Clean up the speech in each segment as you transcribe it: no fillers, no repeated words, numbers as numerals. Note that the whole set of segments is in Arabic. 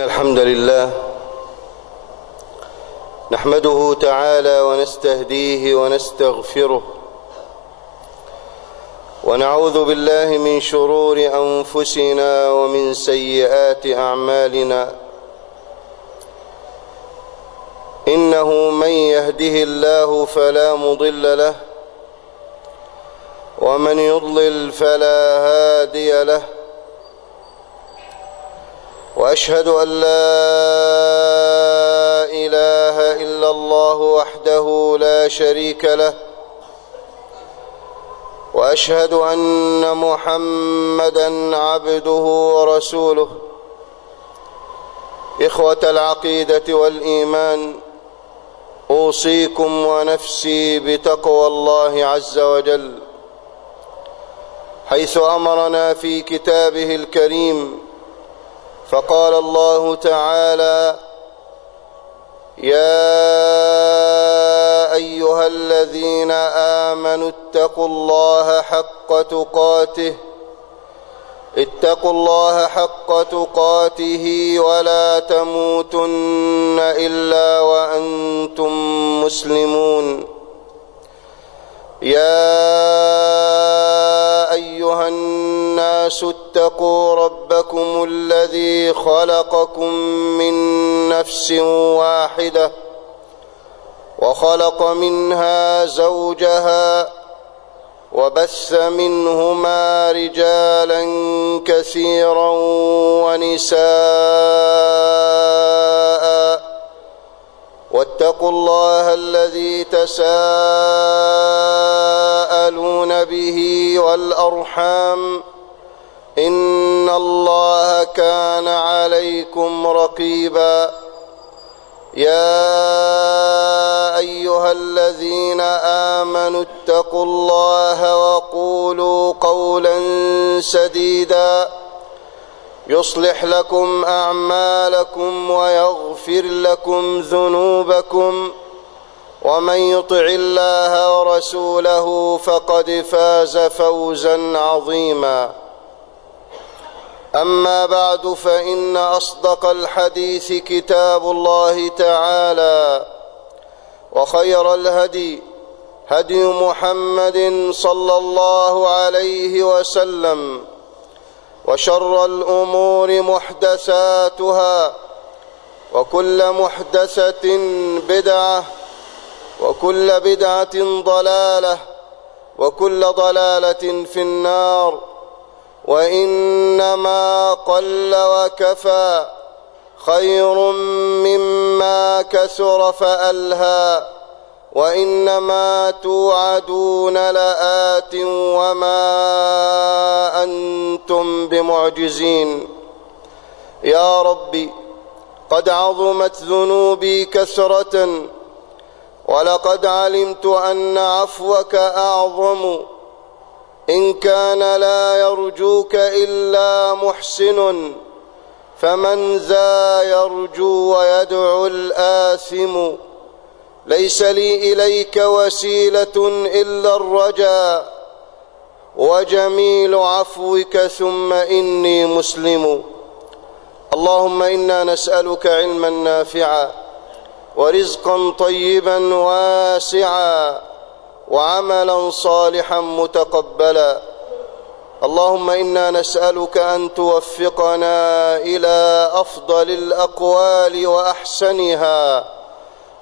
إن الحمد لله نحمده تعالى ونستهديه ونستغفره ونعوذ بالله من شرور أنفسنا ومن سيئات أعمالنا. إنه من يهده الله فلا مضل له ومن يضلل فلا هادي له، وأشهد أن لا إله إلا الله وحده لا شريك له، وأشهد أن محمدًا عبده ورسوله. إخوة العقيدة والإيمان، أوصيكم ونفسي بتقوى الله عز وجل، حيث أمرنا في كتابه الكريم فقال الله تعالى: يا أيها الذين آمنوا اتقوا الله حق تقاته ولا تموتن إلا وأنتم مسلمون. يا أيها الناس اتقوا ربكم الذي خلقكم من نفس واحدة وخلق منها زوجها وبث منهما رجالا كثيرا ونساء، واتقوا الله الذي تساءلون به والأرحام، إن الله كان عليكم رقيبا. يا أيها الذين آمنوا اتقوا الله وقولوا قولا سديدا يصلح لكم أعمالكم ويغفر لكم ذنوبكم، ومن يطع الله ورسوله فقد فاز فوزا عظيما. أما بعد، فإن أصدق الحديث كتاب الله تعالى، وخير الهدي هدي محمد صلى الله عليه وسلم، وشر الأمور محدثاتها، وكل محدثة بدعة، وكل بدعة ضلالة، وكل ضلالة في النار. وإنما قل وكفى خير مما كثر فألهى، وإنما توعدون لآت وما أنتم بمعجزين. يا ربي، قد عظمت ذنوبي كثرة، ولقد علمت أن عفوك أعظم. إن كان لا يرجوك إلا محسن، فمن ذا يرجو ويدعو الآثم. ليس لي إليك وسيلة إلا الرجاء، وجميل عفوك ثم إني مسلم. اللهم إنا نسألك علما نافعا، ورزقا طيبا واسعا، وعملا صالحا متقبلا. اللهم إنا نسألك أن توفقنا إلى أفضل الأقوال وأحسنها،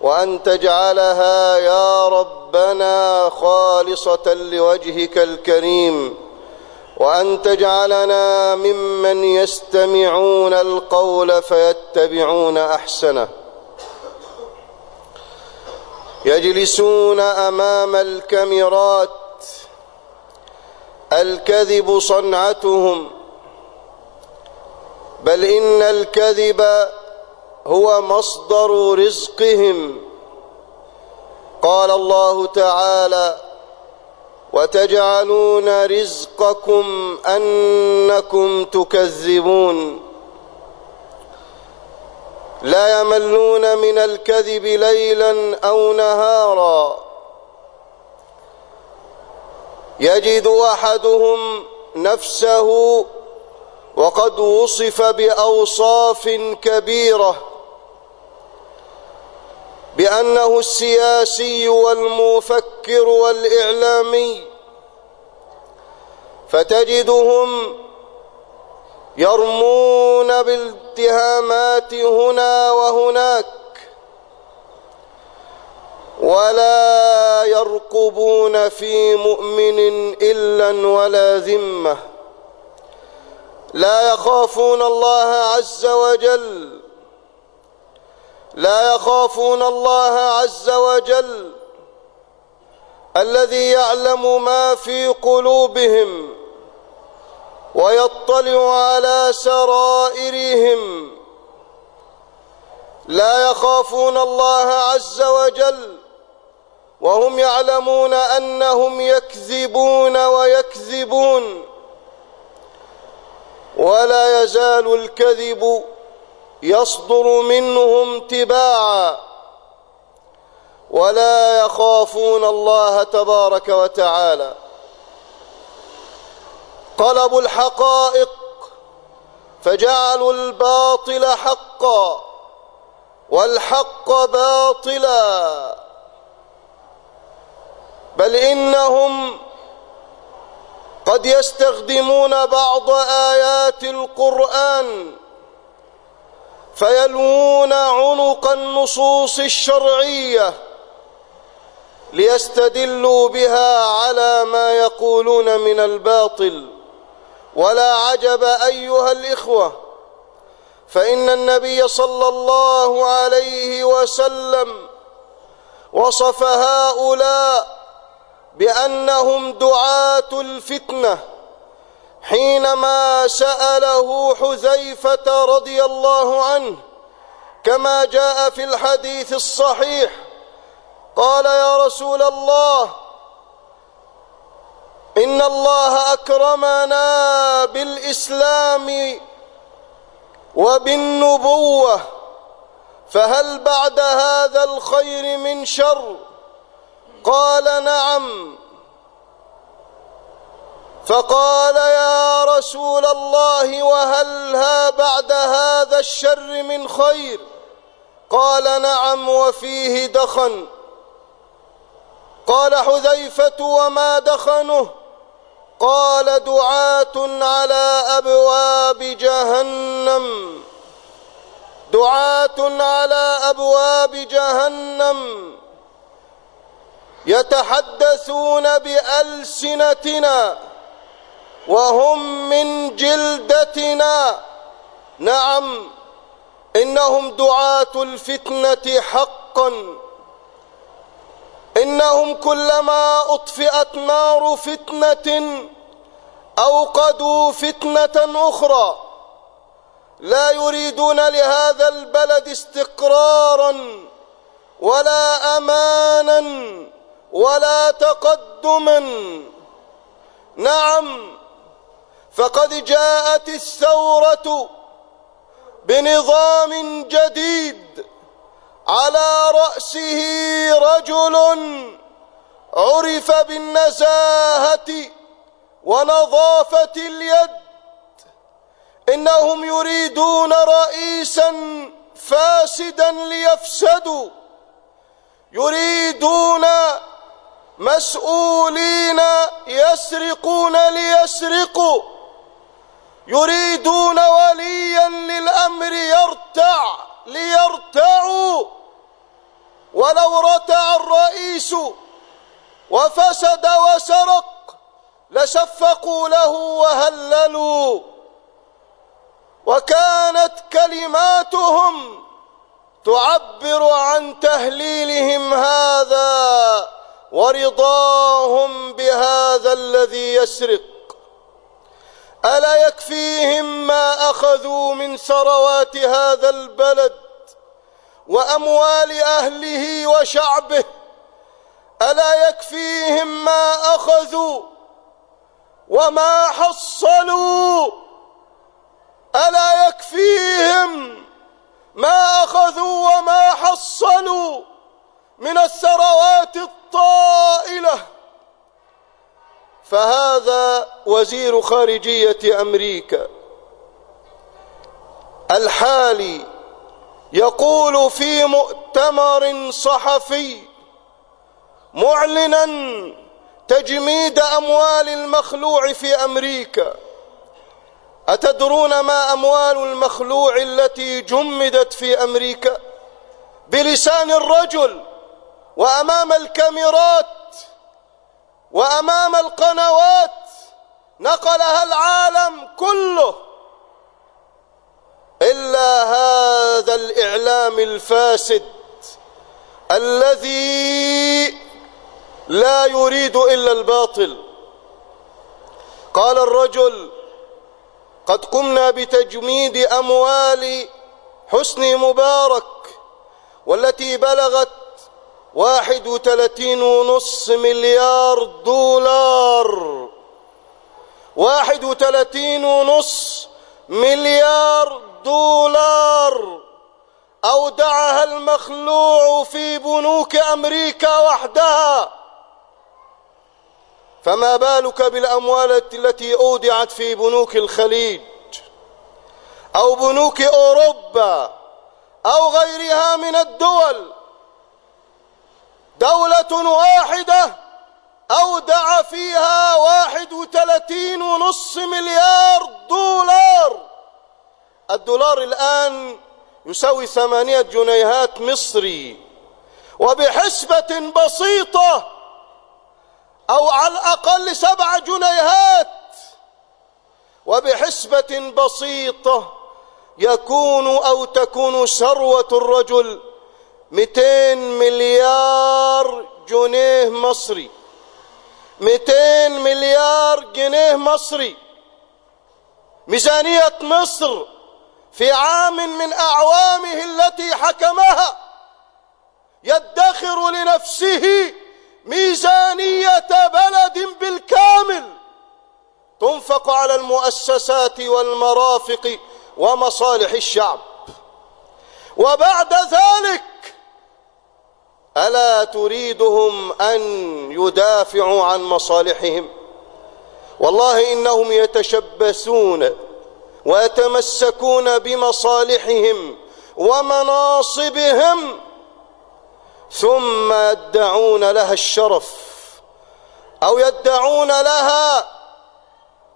وأن تجعلها يا ربنا خالصة لوجهك الكريم، وأن تجعلنا ممن يستمعون القول فيتبعون أحسنه. يجلسون أمام الكاميرات، الكذب صنعتهم، بل إن الكذب هو مصدر رزقهم. قال الله تعالى: وتجعلون رزقكم أنكم تكذبون. لا يملون من الكذب ليلا أو نهارا. يجد أحدهم نفسه وقد وصف بأوصاف كبيرة، بأنه السياسي والمفكر والإعلامي، فتجدهم يرمون بالاتهامات هنا وهناك، ولا يرقبون في مؤمن إلا ولا ذمة، لا يخافون الله عز وجل، لا يخافون الله عز وجل الذي يعلم ما في قلوبهم ويطلع على سرائرهم، لا يخافون الله عز وجل وهم يعلمون أنهم يكذبون ويكذبون، ولا يزال الكذب يصدر منهم تباعا، ولا يخافون الله تبارك وتعالى. قلبوا الحقائق فجعلوا الباطل حقا والحق باطلا، بل إنهم قد يستخدمون بعض آيات القرآن فيلوون عنق النصوص الشرعية ليستدلوا بها على ما يقولون من الباطل. ولا عجب أيها الإخوة، فإن النبي صلى الله عليه وسلم وصف هؤلاء بأنهم دعاة الفتنة حينما سأله حذيفة رضي الله عنه كما جاء في الحديث الصحيح، قال: يا رسول الله، إن الله أكرمنا بالإسلام وبالنبوة، فهل بعد هذا الخير من شر؟ قال: نعم. فقال: يا رسول الله، وهل بعد هذا الشر من خير؟ قال: نعم، وفيه دخن. قال حذيفة: وما دخنه؟ قال: دعاة على أبواب جهنم، دعاة على أبواب جهنم يتحدثون بألسنتنا وهم من جلدتنا. نعم، إنهم دعاة الفتنة حقا، إنهم كلما أطفئت نار فتنة أوقدوا فتنة أخرى، لا يريدون لهذا البلد استقرارا ولا أمانا ولا تقدما. نعم، فقد جاءت الثورة بنظام جديد على رأسه رجل عرف بالنزاهة ونظافة اليد. إنهم يريدون رئيسا فاسدا ليفسدوا، يريدون مسؤولين يسرقون ليسرقوا، يريدون وليا للأمر يرتع ليرتعوا. ولو رتع الرئيس وفسد وسرق لشفقوا له وهللوا، وكانت كلماتهم تعبر عن تهليلهم هذا ورضاهم بهذا الذي يسرق. ألا يكفيهم ما أخذوا من ثروات هذا البلد وأموال أهله وشعبه؟ ألا يكفيهم ما أخذوا وما حصلوا؟ ألا يكفيهم ما أخذوا وما حصلوا من الثروات الطائلة؟ فهذا وزير خارجية أمريكا الحالي يقول في مؤتمر صحفي معلنا تجميد أموال المخلوع في أمريكا: أتدرون ما أموال المخلوع التي جمدت في أمريكا؟ بلسان الرجل وأمام الكاميرات وأمام القنوات نقلها العالم كله، إلا هذا الإعلام الفاسد الذي لا يريد إلا الباطل. قال الرجل: قد قمنا بتجميد أموال حسني مبارك والتي بلغت 31.5 مليار دولار. 31.5 مليار دولار أودعها المخلوع في بنوك أمريكا وحدها، فما بالك بالأموال التي أودعت في بنوك الخليج أو بنوك أوروبا أو غيرها من الدول. دولة واحدة أودع فيها 31.5 مليار دولار. الدولار الآن يساوي 8 جنيهات مصري، وبحسبة بسيطة أو على الأقل 7 جنيهات، وبحسبة بسيطة تكون ثروة الرجل 200 مليار جنيه مصري. 200 مليار جنيه مصري. ميزانية مصر في عام من أعوامه التي حكمها يدخر لنفسه ميزانية بلد بالكامل تنفق على المؤسسات والمرافق ومصالح الشعب. وبعد ذلك ألا تريدهم أن يدافعوا عن مصالحهم؟ والله إنهم يتشبثون ويتمسكون بمصالحهم ومناصبهم، ثم يدعون لها الشرف أو يدعون لها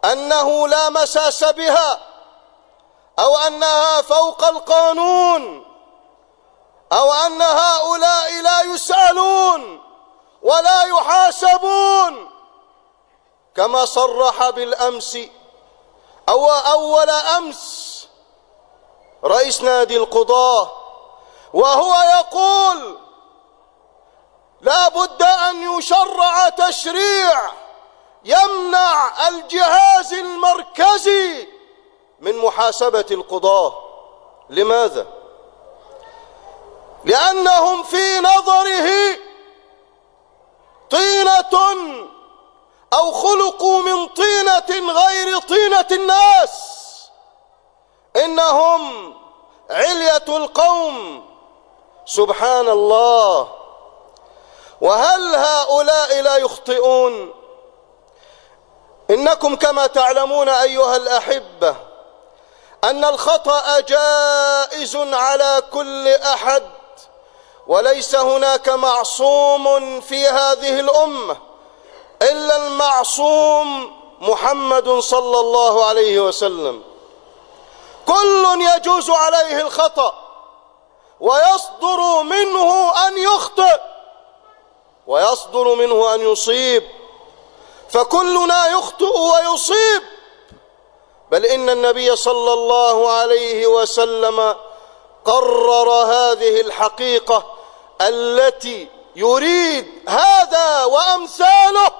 أنه لا مساس بها أو أنها فوق القانون أو أن هؤلاء لا يسألون ولا يحاسبون، كما صرح بالأمس أو أول أمس رئيس نادي القضاة وهو يقول: لا بد أن يشرع تشريع يمنع الجهاز المركزي من محاسبة القضاة. لماذا؟ لأنهم في نظره طينة أو خلقوا من طينة غير طينة الناس، إنهم علية القوم. سبحان الله. وهل هؤلاء لا يخطئون؟ إنكم كما تعلمون أيها الأحبة أن الخطأ جائز على كل أحد، وليس هناك معصوم في هذه الأمة إلا المعصوم محمد صلى الله عليه وسلم. كل يجوز عليه الخطأ ويصدر منه أن يخطئ ويصدر منه أن يصيب، فكلنا يخطئ ويصيب. بل إن النبي صلى الله عليه وسلم قرر هذه الحقيقة التي يريد هذا وأمثاله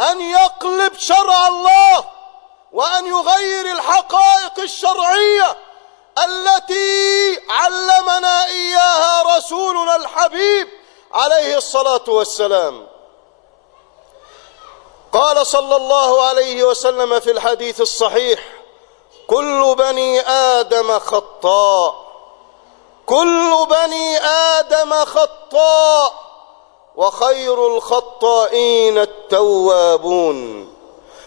أن يقلب شرع الله وأن يغير الحقائق الشرعية التي علمنا إياها رسولنا الحبيب عليه الصلاة والسلام. قال صلى الله عليه وسلم في الحديث الصحيح: كل بني آدم خطاء، كل بني آدم خطاء، وخير الخطائين التوابون.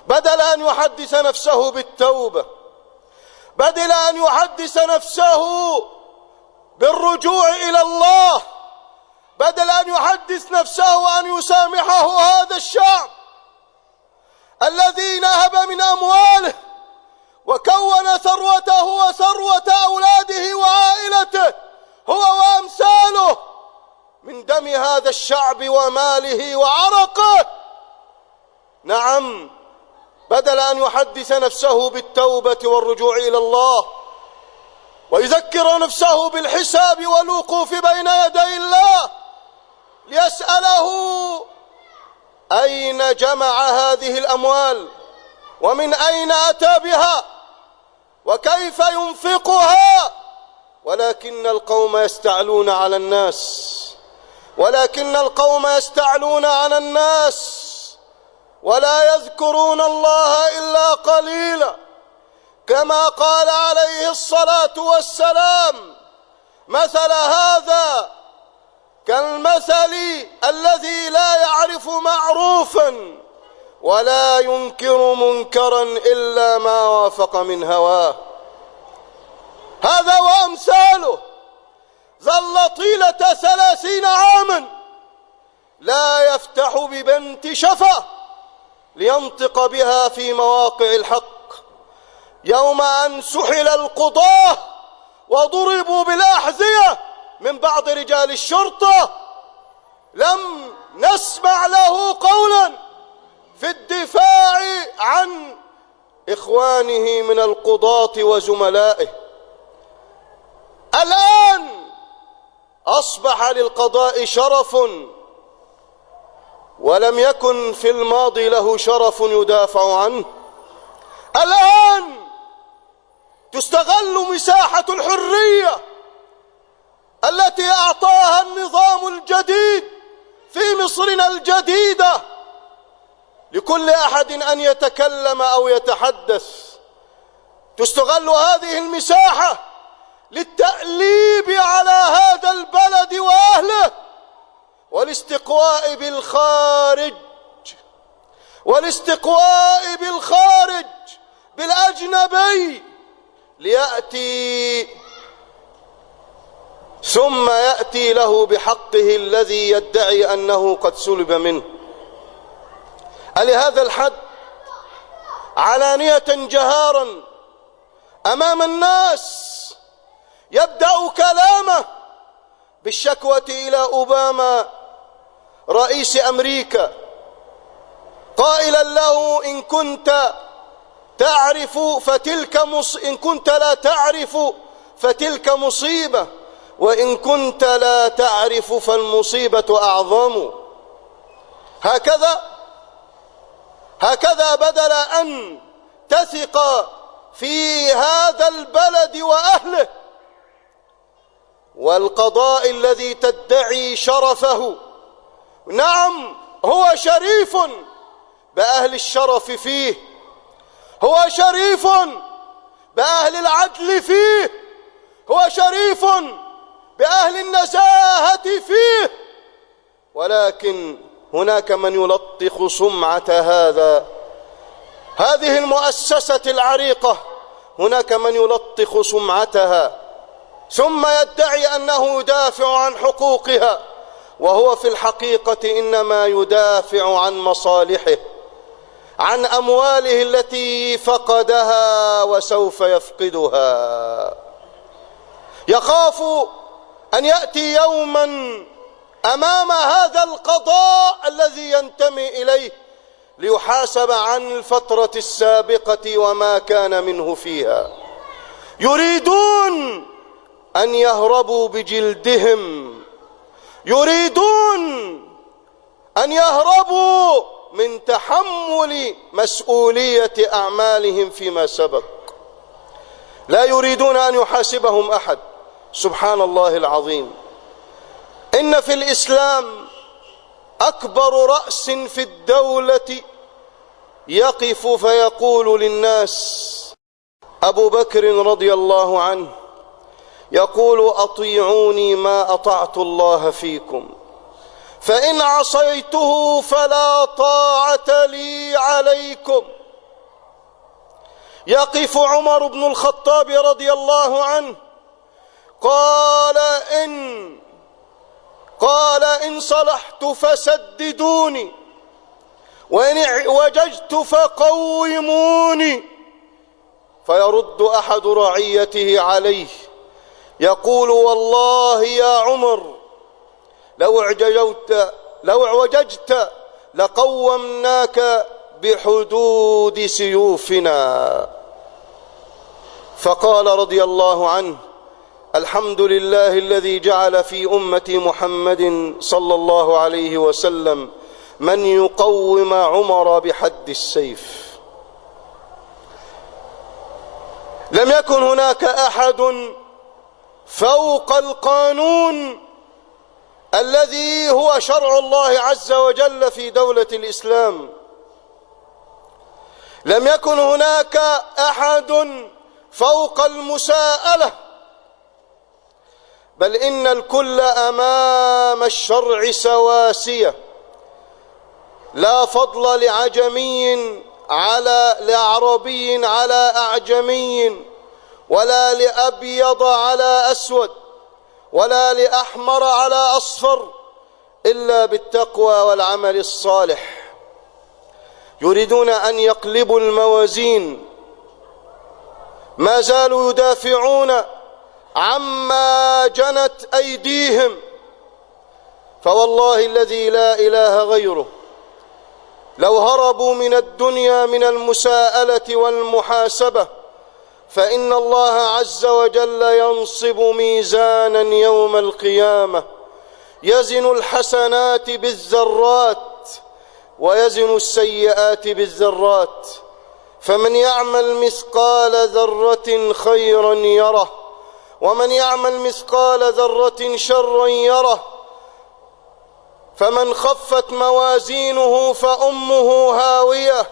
بدل أن يحدث نفسه بالتوبة، بدل أن يحدث نفسه بالرجوع إلى الله، بدل أن يحدث نفسه أن يسامحه هذا الشعب الذي نهب من أمواله وكون ثروته وثروة أولاده وعائلته هو وأمثاله من دم هذا الشعب وماله وعرقه. نعم، بدل أن يحدث نفسه بالتوبة والرجوع إلى الله ويذكر نفسه بالحساب والوقوف بين يدي الله ليسأله أين جمع هذه الأموال ومن أين أتى بها وكيف ينفقها، ولكن القوم يستعلون على الناس ولا يذكرون الله إلا قليلا، كما قال عليه الصلاة والسلام: مثل هذا كالمثل الذي لا يعرف معروفا ولا ينكر منكرا إلا ما وافق من هواه. هذا وأمثاله ظل طيلة 30 عاما لا يفتح ببنت شفة لينطق بها في مواقع الحق. يوم أن سحل القضاة وضربوا بالأحذية من بعض رجال الشرطة لم نسمع له قولا في الدفاع عن إخوانه من القضاة وزملائه. الآن أصبح للقضاء شرف ولم يكن في الماضي له شرف يدافع عنه. الآن تستغل مساحة الحرية التي أعطاها النظام الجديد في مصرنا الجديدة لكل أحد أن يتكلم أو يتحدث. تستغل هذه المساحة للتأليب على هذا البلد وأهله والاستقواء بالخارج بالأجنبي ليأتي ثم يأتي له بحقه الذي يدعي أنه قد سلب منه. لهذا الحد علانية جهارا أمام الناس يبدأ كلامه بالشكوى إلى أوباما رئيس أمريكا قائلا له: إن كنت تعرف إن كنت لا تعرف فتلك مصيبة، وإن كنت لا تعرف فالمصيبة أعظم. هكذا بدل أن تثق في هذا البلد وأهله والقضاء الذي تدعي شرفه. نعم، هو شريف بأهل الشرف فيه، هو شريف بأهل العدل فيه، هو شريف بأهل النزاهة فيه، ولكن هناك من يلطخ سمعة هذه المؤسسة العريقة، هناك من يلطخ سمعتها ثم يدعي أنه يدافع عن حقوقها، وهو في الحقيقة إنما يدافع عن مصالحه، عن أمواله التي فقدها وسوف يفقدها. يخاف أن يأتي يوما أمام هذا القضاء الذي ينتمي إليه ليحاسب عن الفترة السابقة وما كان منه فيها. يريدون أن يهربوا بجلدهم، يريدون أن يهربوا من تحمل مسؤولية أعمالهم فيما سبق، لا يريدون أن يحاسبهم أحد. سبحان الله العظيم. إن في الإسلام أكبر رأس في الدولة يقف فيقول للناس، أبو بكر رضي الله عنه يقول: أطيعوني ما أطعت الله فيكم، فإن عصيته فلا طاعة لي عليكم. يقف عمر بن الخطاب رضي الله عنه قال إن صلحت فسددوني وإن وججت فقوموني. فيرد أحد رعيته عليه يقول والله يا عمر لو اعوججت لقومناك بحدود سيوفنا. فقال رضي الله عنه الحمد لله الذي جعل في أمة محمد صلى الله عليه وسلم من يقوم عمر بحد السيف. لم يكن هناك أحد فوق القانون الذي هو شرع الله عز وجل في دولة الإسلام. لم يكن هناك أحد فوق المساءلة، بل إن الكل أمام الشرع سواسية، لا فضل لعربي على أعجمي، ولا لأبيض على أسود، ولا لأحمر على أصفر، إلا بالتقوى والعمل الصالح. يريدون أن يقلبوا الموازين، ما زالوا يدافعون عما جنت أيديهم. فوالله الذي لا إله غيره لو هربوا من الدنيا من المساءلة والمحاسبة فإن الله عز وجل ينصب ميزانا يوم القيامة يزن الحسنات بالذرات ويزن السيئات بالذرات، فمن يعمل مثقال ذرة خيرا يره، ومن يعمل مثقال ذرة شرا يره. فمن خفت موازينه فأمه هاوية،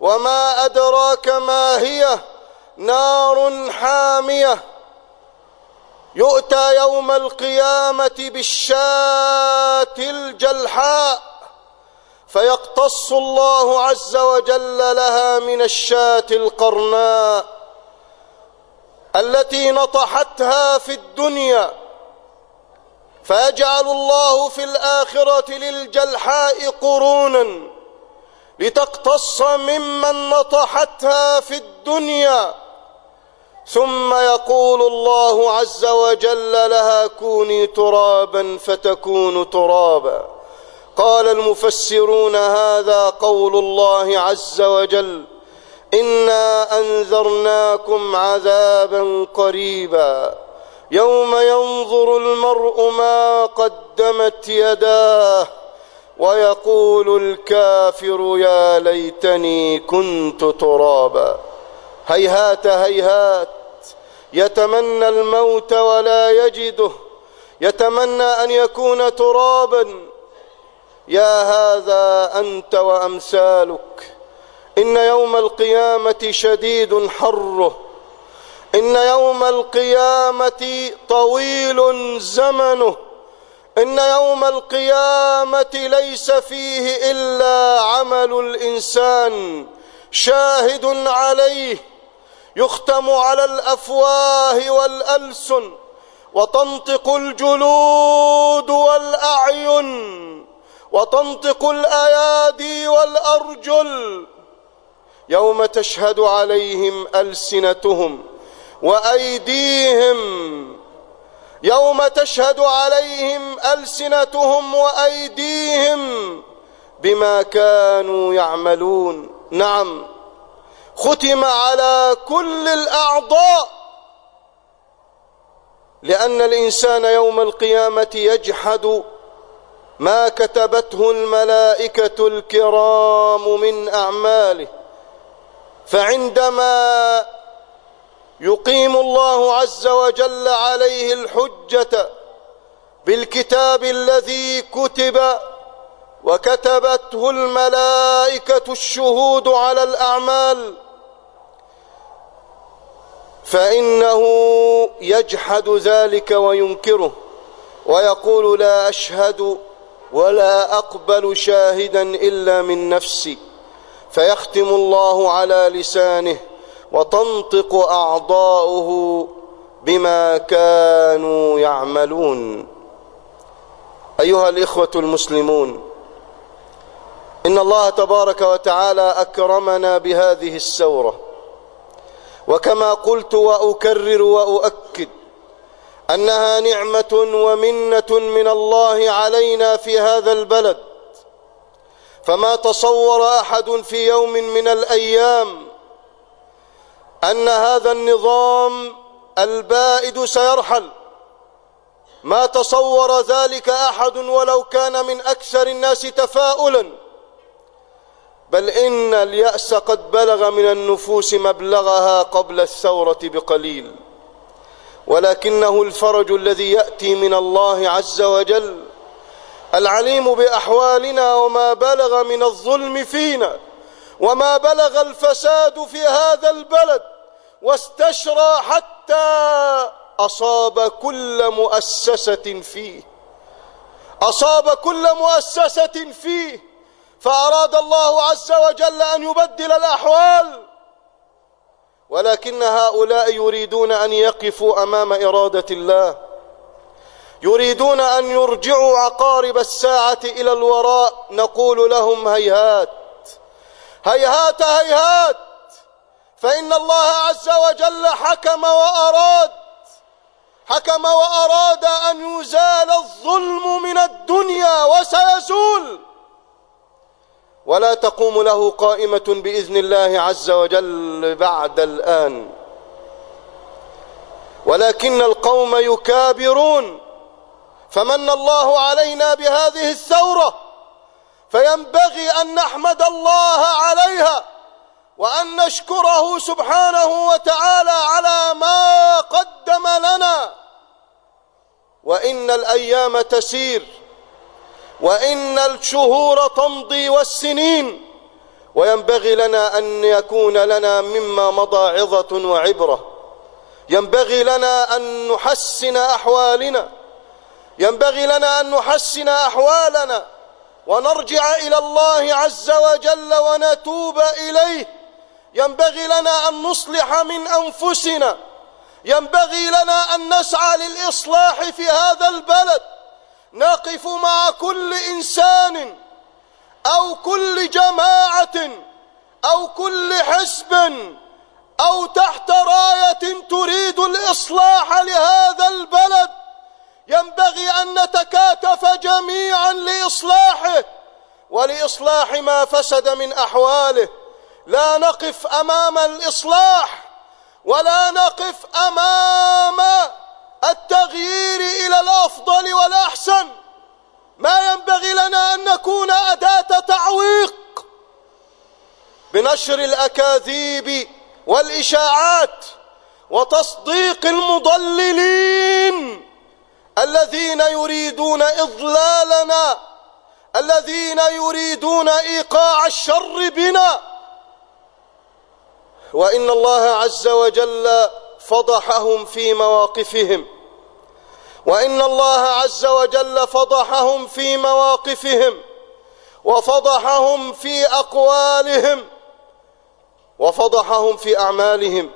وما أدراك ما هي، نار حامية. يؤتى يوم القيامة بالشاة الجلحاء فيقتص الله عز وجل لها من الشاة القرناء التي نطحتها في الدنيا، فيجعل الله في الآخرة للجلحاء قرونا لتقتص ممن نطحتها في الدنيا، ثم يقول الله عز وجل لها كوني ترابا فتكون ترابا. قال المفسرون هذا قول الله عز وجل إنا أنذرناكم عذابا قريبا يوم ينظر المرء ما قدمت يداه ويقول الكافر يا ليتني كنت ترابا. هيهات هيهات، يتمنى الموت ولا يجده، يتمنى أن يكون ترابا. يا هذا أنت وأمثالك. إن يوم القيامة شديد حره، إن يوم القيامة طويل زمنه، إن يوم القيامة ليس فيه إلا عمل الإنسان شاهد عليه، يختم على الأفواه والألسن، وتنطق الجلود والأعين، وتنطق الأيادي والأرجل، يوم تشهد عليهم ألسنتهم وأيديهم، يوم تشهد عليهم ألسنتهم وأيديهم بما كانوا يعملون. نعم، ختم على كل الأعضاء، لأن الإنسان يوم القيامة يجحد ما كتبته الملائكة الكرام من أعماله. فعندما يقيم الله عز وجل عليه الحجة بالكتاب الذي كتب وكتبته الملائكة الشهود على الأعمال، فإنه يجحد ذلك وينكره ويقول لا أشهد ولا أقبل شاهدا إلا من نفسي. فيختم الله على لسانه وتنطق أعضاؤه بما كانوا يعملون. أيها الإخوة المسلمون، إن الله تبارك وتعالى أكرمنا بهذه السورة، وكما قلت وأكرر وأؤكد أنها نعمة ومنة من الله علينا في هذا البلد. فما تصور أحد في يوم من الأيام أن هذا النظام البائد سيرحل. ما تصور ذلك أحد ولو كان من أكثر الناس تفاؤلا، بل إن اليأس قد بلغ من النفوس مبلغها قبل الثورة بقليل، ولكنه الفرج الذي يأتي من الله عز وجل العليم بأحوالنا وما بلغ من الظلم فينا وما بلغ الفساد في هذا البلد، واستشرى حتى أصاب كل مؤسسة فيه، فأراد الله عز وجل أن يبدل الأحوال، ولكن هؤلاء يريدون أن يقفوا أمام إرادة الله، يريدون أن يرجعوا عقارب الساعة إلى الوراء. نقول لهم هيهات هيهات هيهات، فإن الله عز وجل حكم وأراد أن يزال الظلم من الدنيا، وسيزول، ولا تقوم له قائمة بإذن الله عز وجل بعد الآن. ولكن القوم يكابرون، فمن الله علينا بهذه الثورة، فينبغي أن نحمد الله عليها وأن نشكره سبحانه وتعالى على ما قدم لنا. وإن الأيام تسير، وإن الشهور تمضي والسنين، وينبغي لنا أن يكون لنا مما مضى عظة وعبرة. ينبغي لنا أن نحسن أحوالنا، ينبغي لنا أن نحسن أحوالنا ونرجع إلى الله عز وجل ونتوب إليه. ينبغي لنا أن نصلح من أنفسنا، ينبغي لنا أن نسعى للإصلاح في هذا البلد. نقف مع كل إنسان أو كل جماعة أو كل حزب أو تحت راية تريد الإصلاح لهذا البلد. ينبغي أن نتكاتف جميعا لإصلاحه ولإصلاح ما فسد من أحواله. لا نقف أمام الإصلاح ولا نقف أمام التغيير إلى الأفضل والأحسن. ما ينبغي لنا أن نكون أداة تعويق بنشر الأكاذيب والإشاعات وتصديق المضللين الذين يريدون إضلالنا، الذين يريدون إيقاع الشر بنا. وإن الله عز وجل فضحهم في مواقفهم، وإن الله عز وجل فضحهم في مواقفهم وفضحهم في أقوالهم وفضحهم في أعمالهم.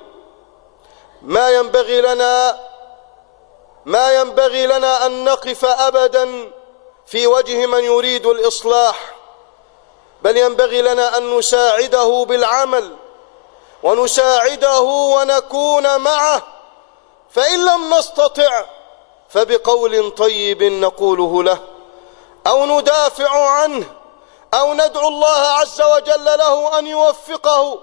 ما ينبغي لنا أن نقف أبدا في وجه من يريد الإصلاح، بل ينبغي لنا أن نساعده بالعمل ونساعده ونكون معه، فإن لم نستطع فبقول طيب نقوله له أو ندافع عنه أو ندعو الله عز وجل له أن يوفقه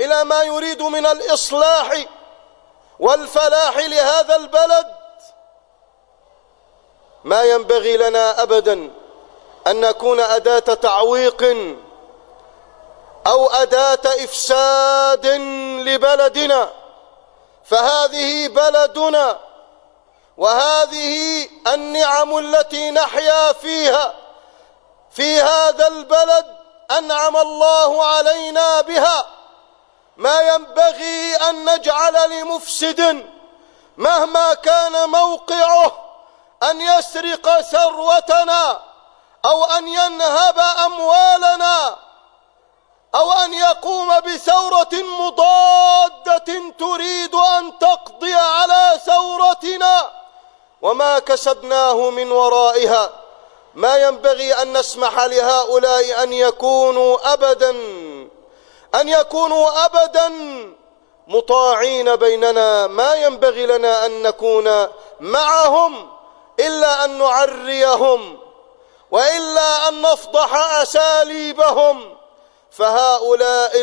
إلى ما يريد من الإصلاح والفلاح لهذا البلد. ما ينبغي لنا أبدا أن نكون أداة تعويق أو أداة إفساد لبلدنا، فهذه بلدنا وهذه النعم التي نحيا فيها في هذا البلد أنعم الله علينا بها. ما ينبغي أن نجعل لمفسد مهما كان موقعه أن يسرق ثروتنا أو أن ينهب أموالنا أو أن يقوم بثورة مضادة تريد أن تقضي على ثورتنا وما كسبناه من ورائها. ما ينبغي أن نسمح لهؤلاء أن يكونوا أبدا مطاعين بيننا. ما ينبغي لنا أن نكون معهم إلا أن نعريهم وإلا أن نفضح أساليبهم. فهؤلاء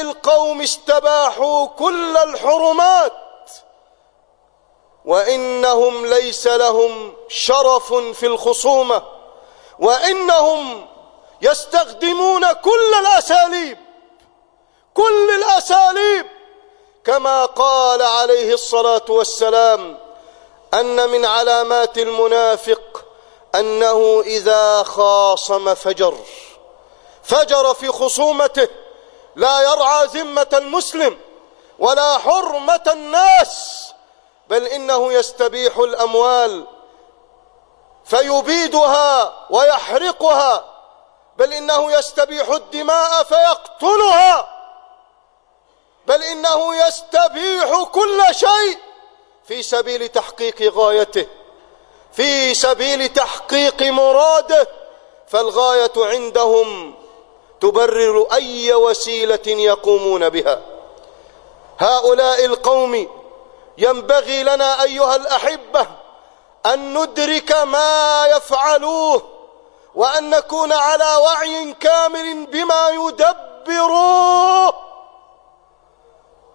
القوم استباحوا كل الحرمات، وإنهم ليس لهم شرف في الخصومة، وإنهم يستخدمون كل الأساليب كما قال عليه الصلاة والسلام أن من علامات المنافق أنه إذا خاصم فجر في خصومته، لا يرعى ذمة المسلم ولا حرمة الناس، بل إنه يستبيح الأموال فيبيدها ويحرقها، بل إنه يستبيح الدماء فيقتلها، بل إنه يستبيح كل شيء في سبيل تحقيق غايته، في سبيل تحقيق مراده. فالغاية عندهم تبرر أي وسيلة يقومون بها. هؤلاء القوم ينبغي لنا أيها الأحبة أن ندرك ما يفعلوه، وأن نكون على وعي كامل بما يدبروه،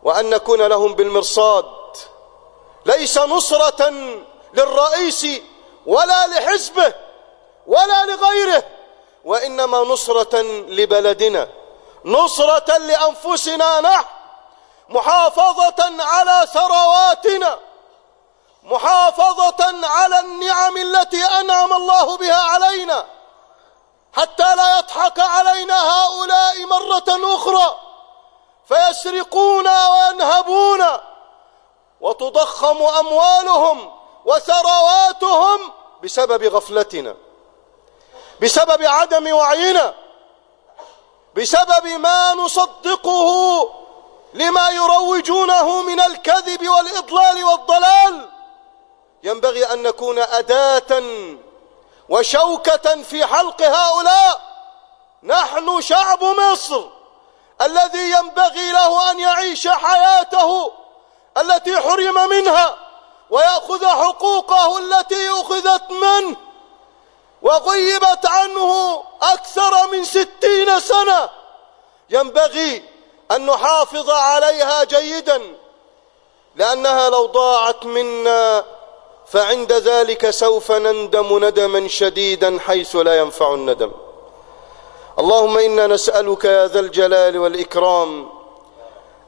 وأن نكون لهم بالمرصاد، ليس نصرة للرئيس ولا لحزبه ولا لغيره، وإنما نصرة لبلدنا، نصرة لأنفسنا نحن، محافظة على ثرواتنا، محافظة على النعم التي أنعم الله بها علينا، حتى لا يضحك علينا هؤلاء مرة أخرى فيسرقون وينهبون وتضخم أموالهم وثرواتهم بسبب غفلتنا، بسبب عدم وعينا، بسبب ما نصدقه لما يروجونه من الكذب والإضلال والضلال. ينبغي أن نكون أداة وشوكة في حلق هؤلاء. نحن شعب مصر الذي ينبغي له أن يعيش حياته التي حرم منها ويأخذ حقوقه التي أخذت منه وغيبت عنه أكثر من 60 سنة. ينبغي أن نحافظ عليها جيدا، لأنها لو ضاعت منا فعند ذلك سوف نندم ندما شديدا حيث لا ينفع الندم. اللهم إنا نسألك يا ذا الجلال والإكرام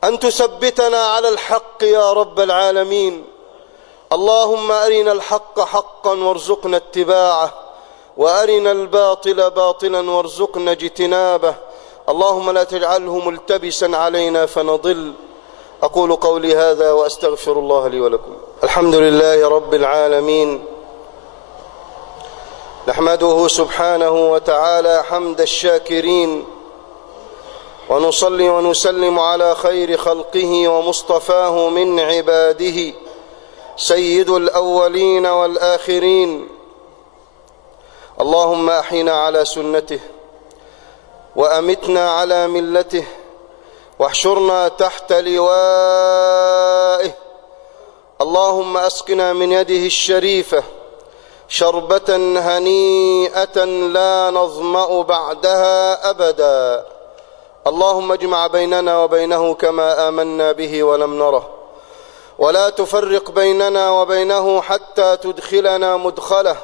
أن تثبتنا على الحق يا رب العالمين. اللهم أرنا الحق حقا وارزقنا اتباعه، وأرنا الباطل باطلا وارزقنا اجتنابه. اللهم لا تجعله ملتبسا علينا فنضل. أقول قولي هذا وأستغفر الله لي ولكم. الحمد لله رب العالمين، نحمده سبحانه وتعالى حمد الشاكرين، ونصلي ونسلم على خير خلقه ومصطفاه من عباده سيد الأولين والآخرين. اللهم أحينا على سنته وأمتنا على ملته واحشرنا تحت لوائه. اللهم أسقنا من يده الشريفة شربة هنيئة لا نظمأ بعدها أبدا. اللهم اجمع بيننا وبينه كما آمنا به ولم نره، ولا تفرق بيننا وبينه حتى تدخلنا مدخله.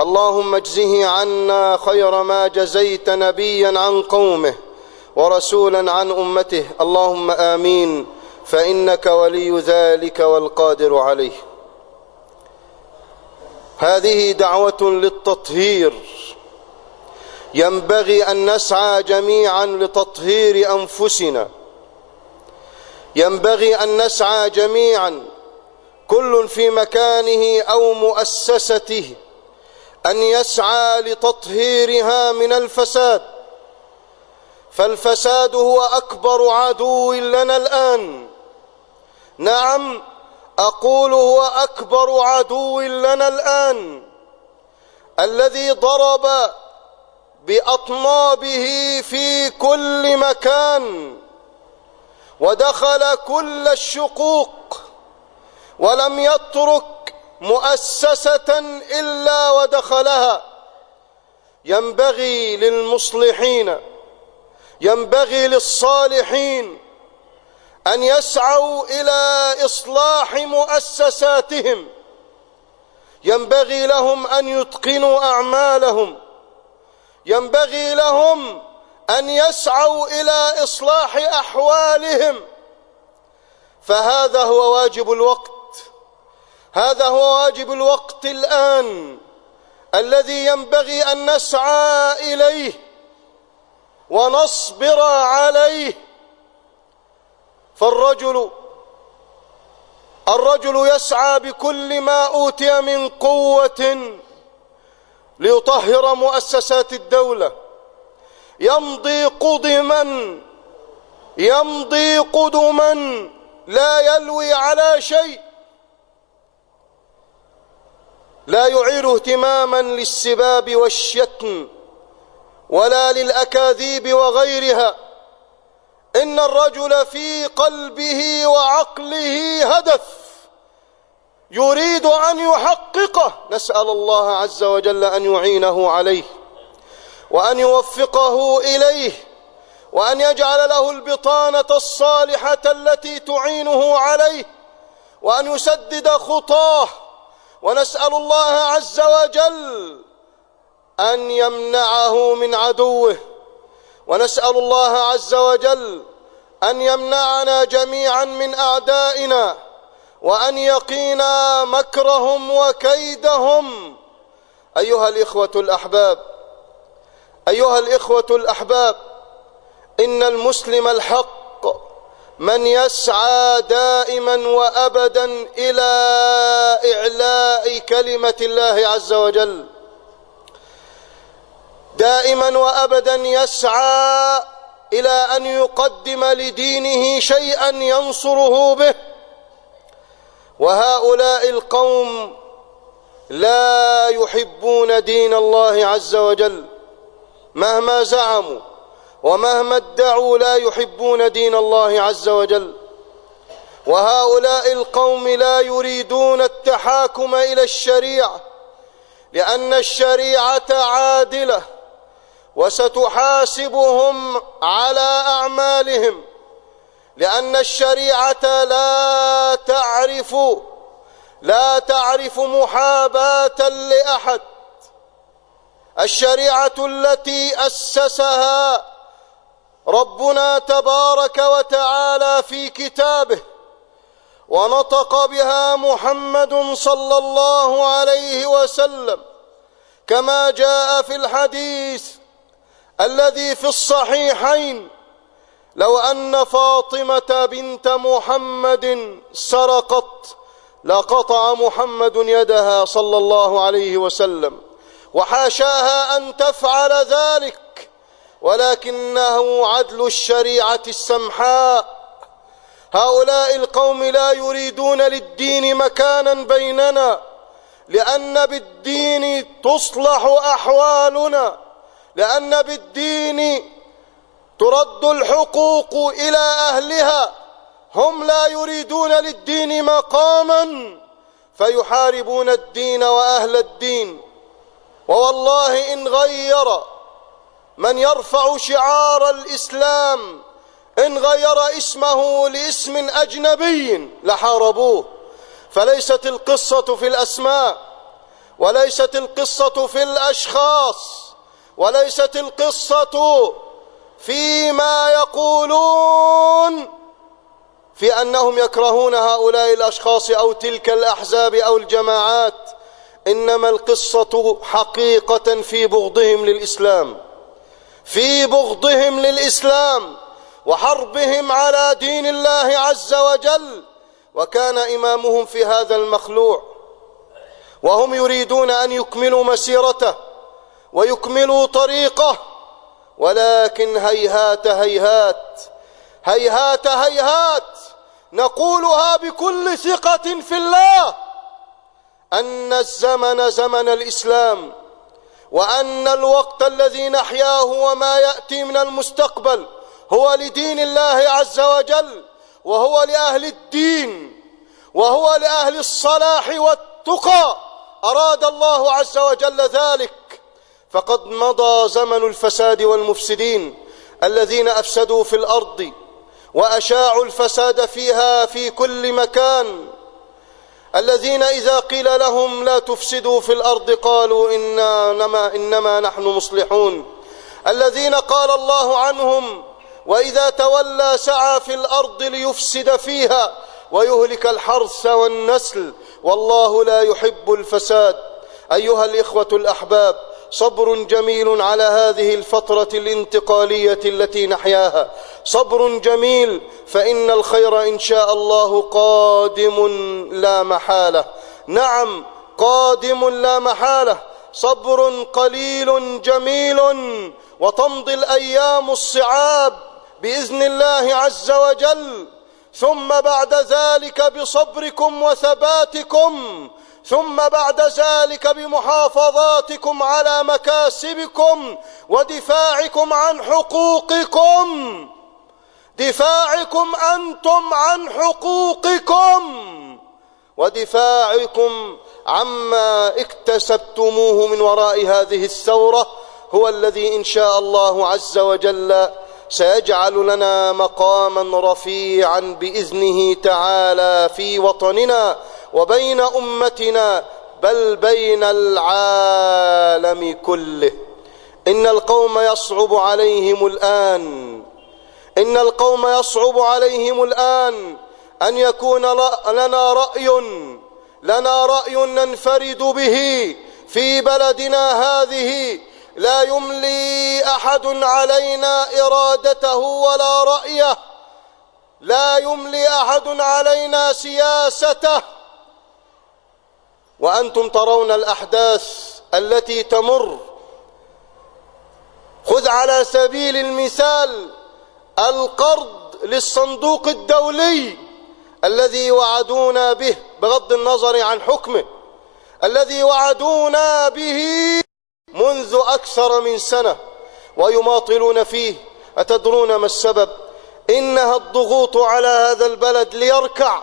اللهم اجزه عنا خير ما جزيت نبيا عن قومه ورسولا عن أمته. اللهم آمين، فإنك ولي ذلك والقادر عليه. هذه دعوة للتطهير، ينبغي أن نسعى جميعا لتطهير أنفسنا، ينبغي أن نسعى جميعا كل في مكانه أو مؤسسته أن يسعى لتطهيرها من الفساد، فالفساد هو أكبر عدو لنا الآن. نعم، أقول هو أكبر عدو لنا الآن، الذي ضرب بأطنابه في كل مكان ودخل كل الشقوق، ولم يترك مؤسسة إلا ودخلها. ينبغي للمصلحين، ينبغي للصالحين أن يسعوا إلى إصلاح مؤسساتهم، ينبغي لهم أن يتقنوا أعمالهم، ينبغي لهم أن يسعوا إلى إصلاح أحوالهم. فهذا هو واجب الوقت، هذا هو واجب الوقت الآن الذي ينبغي أن نسعى إليه ونصبر عليه. فالرجل يسعى بكل ما أوتي من قوة ليطهر مؤسسات الدولة، يمضي قدما لا يلوي على شيء، لا يعير اهتماما للسباب والشتم ولا للأكاذيب وغيرها. إن الرجل في قلبه وعقله هدف يريد أن يحققه، نسأل الله عز وجل أن يعينه عليه وأن يوفقه إليه وأن يجعل له البطانة الصالحة التي تعينه عليه وأن يسدد خطاه. ونسأل الله عز وجل أن يمنعه من عدوه، ونسأل الله عز وجل أن يمنعنا جميعا من أعدائنا وأن يقينا مكرهم وكيدهم. أيها الإخوة الأحباب، إن المسلم الحق من يسعى دائما وأبدا إلى إعلاء كلمة الله عز وجل، دائما وأبدا يسعى إلى أن يقدم لدينه شيئا ينصره به. وهؤلاء القوم لا يحبون دين الله عز وجل، مهما زعموا ومهما ادعوا لا يحبون دين الله عز وجل. وهؤلاء القوم لا يريدون التحاكم إلى الشريعة، لأن الشريعة عادلة وستحاسبهم على أعمالهم، لأن الشريعة لا تعرف محاباة لأحد. الشريعة التي أسسها ربنا تبارك وتعالى في كتابه ونطق بها محمد صلى الله عليه وسلم، كما جاء في الحديث الذي في الصحيحين: لو أن فاطمة بنت محمد سرقت لقطع محمد يدها صلى الله عليه وسلم، وحاشاها أن تفعل ذلك، ولكنه عدل الشريعة السمحاء. هؤلاء القوم لا يريدون للدين مكانا بيننا، لأن بالدين تصلح أحوالنا، لأن بالدين ترد الحقوق إلى أهلها. هم لا يريدون للدين مقاما فيحاربون الدين وأهل الدين. ووالله إن غير من يرفع شعار الإسلام، إن غير اسمه لاسم أجنبي لحاربوه. فليست القصة في الأسماء، وليست القصة في الأشخاص، وليست القصة فيما يقولون في أنهم يكرهون هؤلاء الأشخاص أو تلك الأحزاب أو الجماعات، إنما القصة حقيقة في بغضهم للإسلام، في بغضهم للإسلام وحربهم على دين الله عز وجل. وكان إمامهم في هذا المخلوع، وهم يريدون أن يكملوا مسيرته ويكملوا طريقه، ولكن هيهات هيهات هيهات هيهات، نقولها بكل ثقة في الله، أن الزمن زمن الإسلام، وأن الوقت الذي نحياه وما يأتي من المستقبل هو لدين الله عز وجل، وهو لأهل الدين، وهو لأهل الصلاح والتقى. أراد الله عز وجل ذلك، فقد مضى زمن الفساد والمفسدين الذين أفسدوا في الأرض وأشاعوا الفساد فيها في كل مكان، الذين إذا قيل لهم لا تفسدوا في الأرض قالوا إنما نحن مصلحون، الذين قال الله عنهم وإذا تولى سعى في الأرض ليفسد فيها ويهلك الحرث والنسل والله لا يحب الفساد. أيها الإخوة الأحباب، صبر جميل على هذه الفترة الانتقالية التي نحياها، صبر جميل، فإن الخير إن شاء الله قادم لا محالة. نعم، قادم لا محالة، صبر قليل جميل، وتمضي الأيام الصعاب بإذن الله عز وجل، ثم بعد ذلك بصبركم وثباتكم، ثم بعد ذلك بمحافظاتكم على مكاسبكم ودفاعكم عن حقوقكم، دفاعكم أنتم عن حقوقكم ودفاعكم عما اكتسبتموه من وراء هذه الثورة، هو الذي إن شاء الله عز وجل سيجعل لنا مقاما رفيعا بإذنه تعالى في وطننا وبين أمتنا، بل بين العالم كله. إن القوم يصعب عليهم الآن أن يكون لنا رأي ننفرد به في بلدنا هذه، لا يملي أحد علينا إرادته ولا رأيه، لا يملي أحد علينا سياسته، وأنتم ترون الأحداث التي تمر. خذ على سبيل المثال القرض للصندوق الدولي الذي وعدونا به، بغض النظر عن حكمه، الذي وعدونا به منذ أكثر من سنة ويماطلون فيه. أتدرون ما السبب؟ إنها الضغوط على هذا البلد ليركع،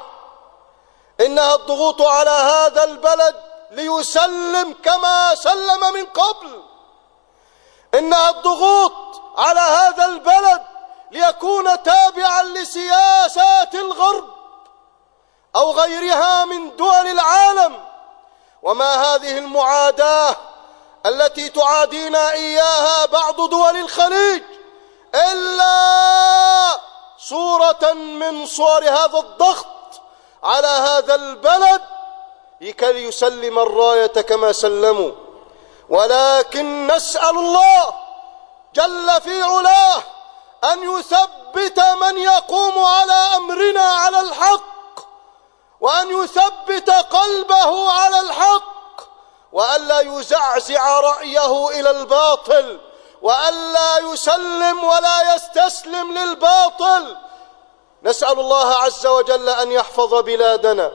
إنها الضغوط على هذا البلد ليسلم كما سلم من قبل، إنها الضغوط على هذا البلد ليكون تابعا لسياسات الغرب أو غيرها من دول العالم. وما هذه المعاداة التي تعادينا إياها بعض دول الخليج إلا صورة من صور هذا الضغط على هذا البلد لكي يسلم الراية كما سلموا. ولكن نسأل الله جل في علاه أن يثبت من يقوم على أمرنا على الحق، وأن يثبت قلبه على الحق، وألا يزعزع رأيه إلى الباطل، وألا يسلم ولا يستسلم للباطل. نسأل الله عز وجل أن يحفظ بلادنا،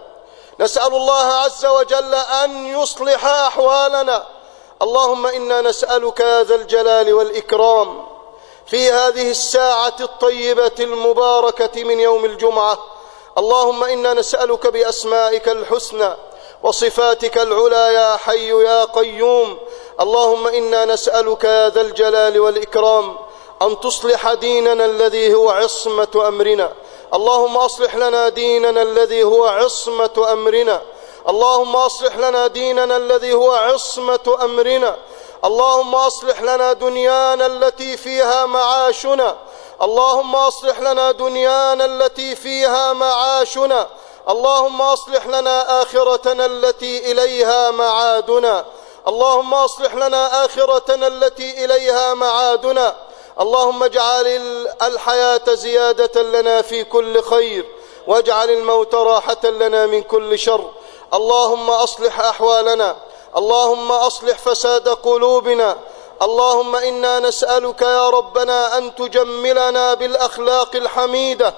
نسأل الله عز وجل أن يصلح أحوالنا. اللهم إنا نسألك يا ذا الجلال والإكرام في هذه الساعة الطيبة المباركة من يوم الجمعة، اللهم إنا نسألك بأسمائك الحسنى وصفاتك العلى يا حي يا قيوم، اللهم إنا نسألك يا ذا الجلال والإكرام أن تصلح ديننا الذي هو عصمة أمرنا. اللهم أصلح لنا ديننا الذي هو عصمة أمرنا، اللهم أصلح لنا ديننا الذي هو عصمة أمرنا، اللهم أصلح لنا دنيانا التي فيها معاشنا، اللهم أصلح لنا دنيانا التي فيها معاشنا، اللهم أصلح لنا آخرتنا التي إليها معادنا، اللهم أصلح لنا آخرتنا التي إليها معادنا. اللهم اجعل الحياة زيادة لنا في كل خير، واجعل الموت راحة لنا من كل شر. اللهم أصلح أحوالنا، اللهم أصلح فساد قلوبنا. اللهم إنا نسألك يا ربنا أن تجملنا بالأخلاق الحميدة.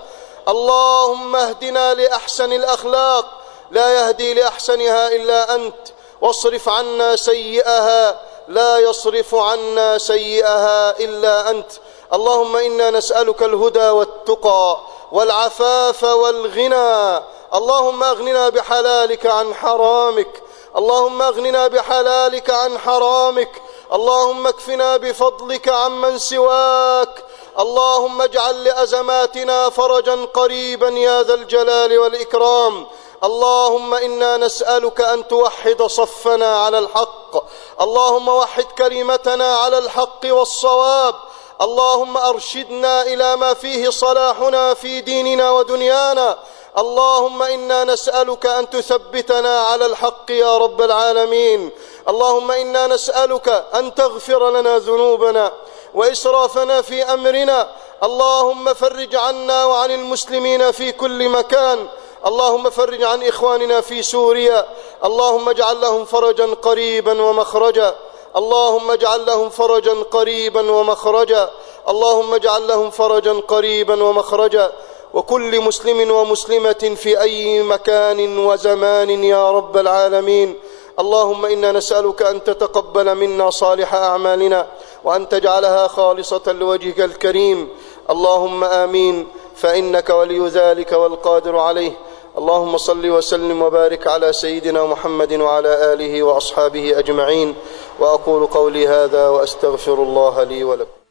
اللهم اهدنا لأحسن الأخلاق، لا يهدي لأحسنها إلا أنت، واصرف عنا سيئها، لا يصرف عنا سيئها إلا أنت. اللهم إنا نسألك الهدى والتقى والعفاف والغنى. اللهم أغننا بحلالك عن حرامك، اللهم أغننا بحلالك عن حرامك. اللهم اكفنا بفضلك عمن سواك. اللهم اجعل لأزماتنا فرجا قريبا يا ذا الجلال والإكرام. اللهم إنا نسألك أن توحد صفنا على الحق، اللهم وحد كلمتنا على الحق والصواب. اللهم أرشدنا إلى ما فيه صلاحنا في ديننا ودنيانا. اللهم إنا نسألك أن تثبتنا على الحق يا رب العالمين. اللهم إنا نسألك أن تغفر لنا ذنوبنا وإسرافنا في أمرنا. اللهم فرج عنا وعن المسلمين في كل مكان. اللهم فرج عن إخواننا في سوريا. اللهم اجعل لهم فرجا قريبا ومخرجا. اللهم اجعل لهم فرجا قريبا ومخرجا. اللهم اجعل لهم فرجا قريبا ومخرجا. وكل مسلم ومسلمة في أي مكان وزمان يا رب العالمين. اللهم إنا نسألك أن تتقبل منا صالح أعمالنا وأن تجعلها خالصة لوجهك الكريم. اللهم آمين، فإنك ولي ذلك والقادر عليه. اللهم صل وسلم وبارك على سيدنا محمد وعلى آله وأصحابه أجمعين. وأقول قولي هذا وأستغفر الله لي ولكم.